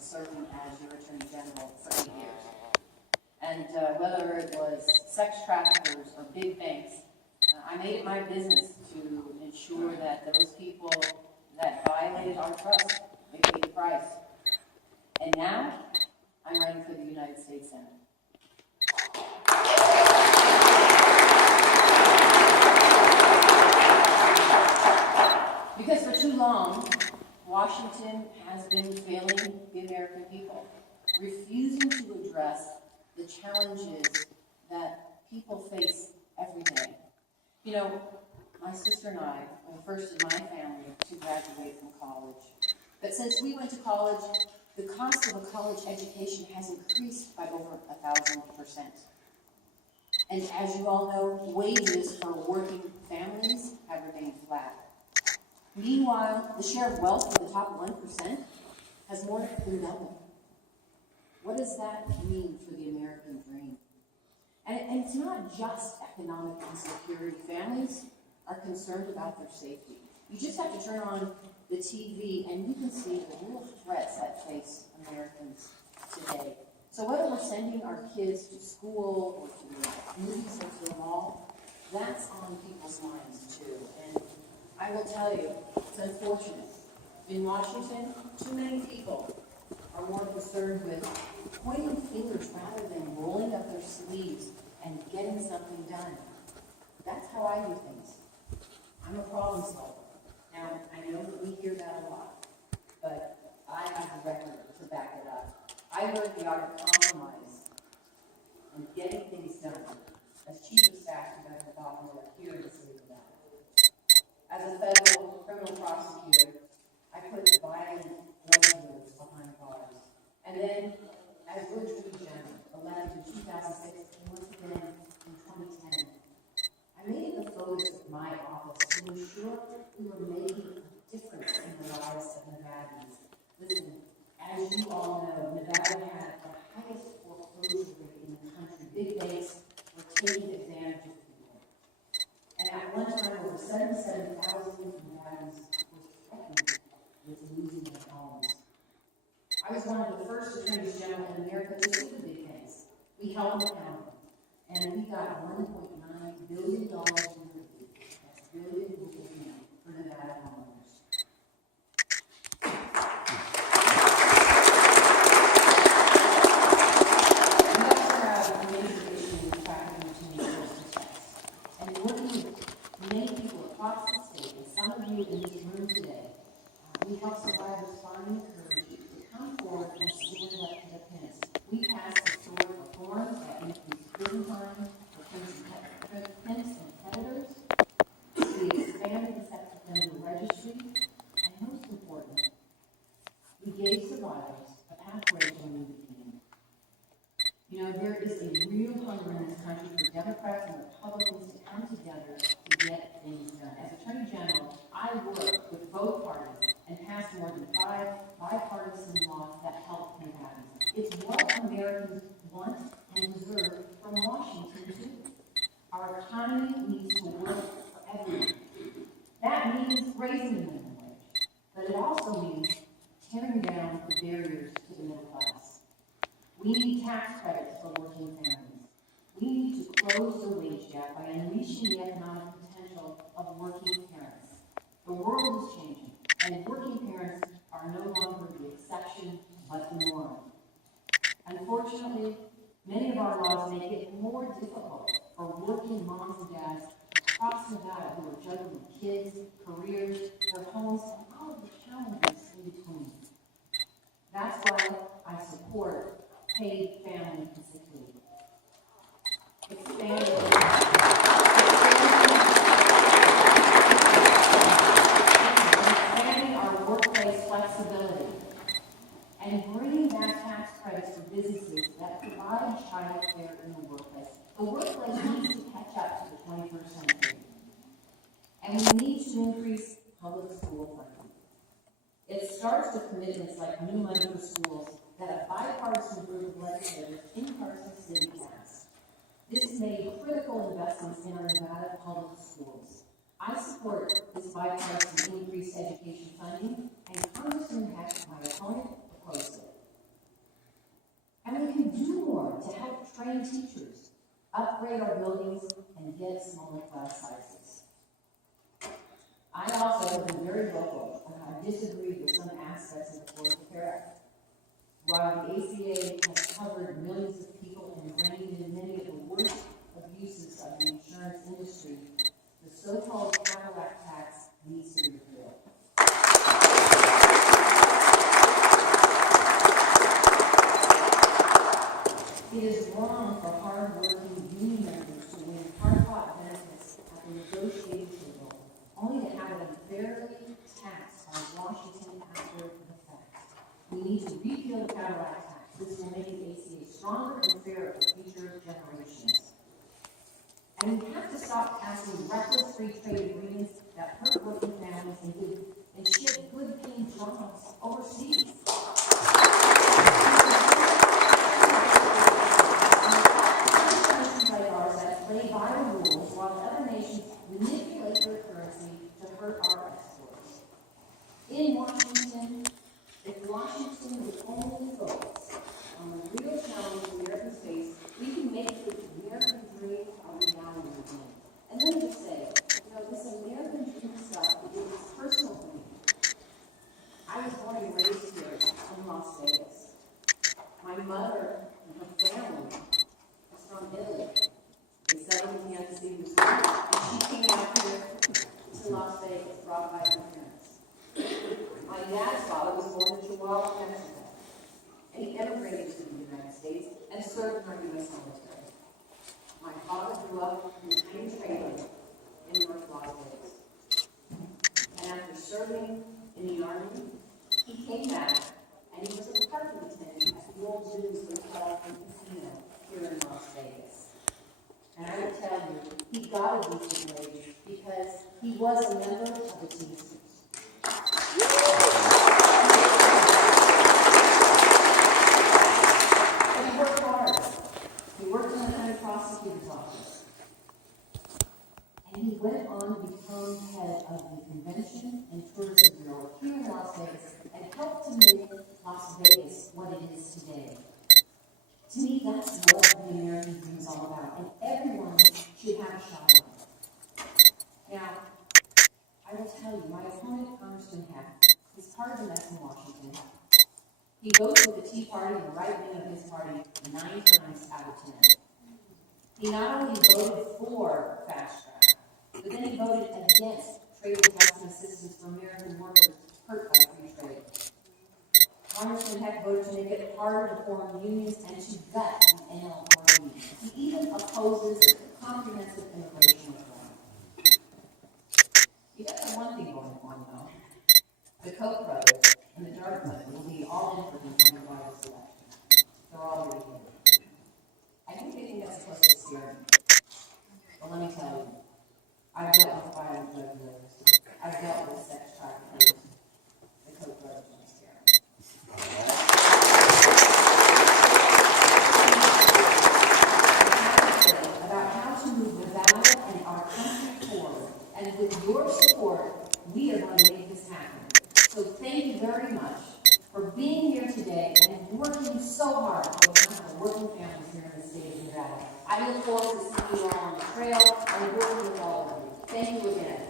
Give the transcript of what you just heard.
serving as your Attorney General for 8 years. And whether it was sex traffickers or big banks, I made it my business to ensure that those people that violated our trust, they paid the price. And now, I'm running for the United States Senate. Because for too long, Washington has been failing the American people, refusing to address the challenges that people face every day. You know, my sister and I were the first in my family to graduate from college. But since we went to college, the cost of a college education has increased by over 1,000%. And as you all know, wages for working families have remained flat. Meanwhile, the share of wealth for the top 1% has more than doubled. What does that mean for the American dream? And it's not just economic insecurity. Families are concerned about their safety. You just have to turn on the TV and you can see the real threats that face Americans today. So whether we're sending our kids to school or to the movies or to the mall, that's on people's minds too. And I will tell you, it's unfortunate. In Washington, too many people are more concerned with pointing fingers rather than rolling up their sleeves and getting something done. That's how I do things. I'm a problem solver. Now, I know that we hear that a lot, but I have the record to back it up. I learned the art of compromise and getting things done. As Chief of Staff to Governor Bachman, here in the city of Nevada. As a federal criminal prosecutor, I put violent drug dealers behind bars. And then, as George Attorney General, elected in 2006 and once again in 2010, I made it the focus of my office to ensure we were making a difference in the lives of Nevadans. Listen, as you all know, Nevada had the highest foreclosure rate in the country. Big banks were taking advantage of people. And at one time, over 77,000 Nevadans were threatened with losing their homes. I was one of the first attorneys general in America to sue the big banks. We held them accountable, and we got $1.9 billion in relief. That's billion for Nevada homeowners. We also have a major issue with trafficking between coast and sex. And working with many people across the state, and some of you in this room today, we help survivors find courage to come forward and stand up to the pins. We passed historic reforms that increase prison time for pimps and predators. We expanded the sex offender registry, and most important, we gave survivors a pathway to a new beginning. You know, there is a real hunger in this country for Democrats and Republicans to come together to get things done. As Attorney General, I work with both parties and passed more than 5 bipartisan laws that help Nevadans. It's what Americans want and deserve from Washington, too. Our economy needs to work for everyone. That means raising the minimum wage, but it also means tearing down the barriers to the middle class. We need tax credits for working families. We need to close the wage gap by unleashing the economic potential of working parents. The world is changing, and working parents are no longer the exception, but the norm. Unfortunately, many of our laws make it more difficult for working moms and dads across Nevada who are juggling kids, careers, their homes, and all of the challenges in between. That's why I support paid family and sick leave. Expanding our workplace flexibility and bringing back tax credits for businesses that provide child care in the workplace. The workplace needs to catch up to the 21st century. And we need to increase public school funding. It starts with commitments like new money for schools that a bipartisan group of legislators in Carson City passed. This made critical investments in our Nevada public schools. I support this bipartisan increased education funding, and Congressman Heck, my opponent, opposed it. upgrade our buildings, and get smaller class sizes. I also have been very vocal and I disagreed with some aspects of the Affordable Care Act. While the ACA has covered millions of people and reined in many of the worst abuses of the insurance industry, the so-called Cadillac tax needs to be repealed. It is wrong for hard-working union members to win hard-fought benefits at the negotiating table, only to have it unfairly taxed by Washington after the fact. We need to repeal the Cadillac tax. This will make the ACA stronger and fairer for future generations. And we have to stop passing reckless free trade agreements that hurt working families and ship good-paying jobs overseas. Countries like ours that play by the rules while other nations manipulate their currency to hurt our exports. In Washington, if Washington would only focus on the real challenge Americans face, we can make the American dream a reality again. And let me just say, this American dream stuff is personal to me. I was born and raised here in Las Vegas. My mother and her family is from Italy. They settled in Kansas City, Missouri, and she came out here to Las Vegas, brought by her parents. My dad's father was born in Chihuahua, Mexico, and he emigrated to the United States and served in our U.S. military. My father grew up in the train trailer in North Las Vegas. And after serving in the Army, he came back and he was a parking attendant at the old Zoo's Hotel and Casino here in Las Vegas. And I will tell you, he got a decent wage because he was a member of the Teamsters. And he worked hard. He worked in the county prosecutor's office. And he went on to become head of the Convention and Tourism Bureau here in Las Vegas and helped to make Las Vegas what it is today. To me, that's what the American dream is all about, and everyone should have a shot at it. Now, I will tell you, my opponent, Congressman Heck, is part of the mess in Washington. He voted with the Tea Party and the right wing of his party 9 times out of 10. He not only voted for fast track, but then he voted against trade adjustment assistance for American workers hurt by free trade. Congressman Heck voted to make it harder to form unions and to gut the NLRB. He even opposes comprehensive immigration reform. He does have one thing going on, though. The Koch brothers and the Dark brothers will be all in for him when he wins this election. They're already here. I think they think that's supposed to scare him. But let me tell you, I've dealt with violent drug dealers. I've dealt with sex traffickers. The Koch brothers don't scare me. About how to move Nevada and our country forward. And with your support, we are going to make this happen. So thank you very much for being here today and working so hard for the working families here in the state of Nevada. I look forward to seeing you all on the trail and working with all of you. Thank you again.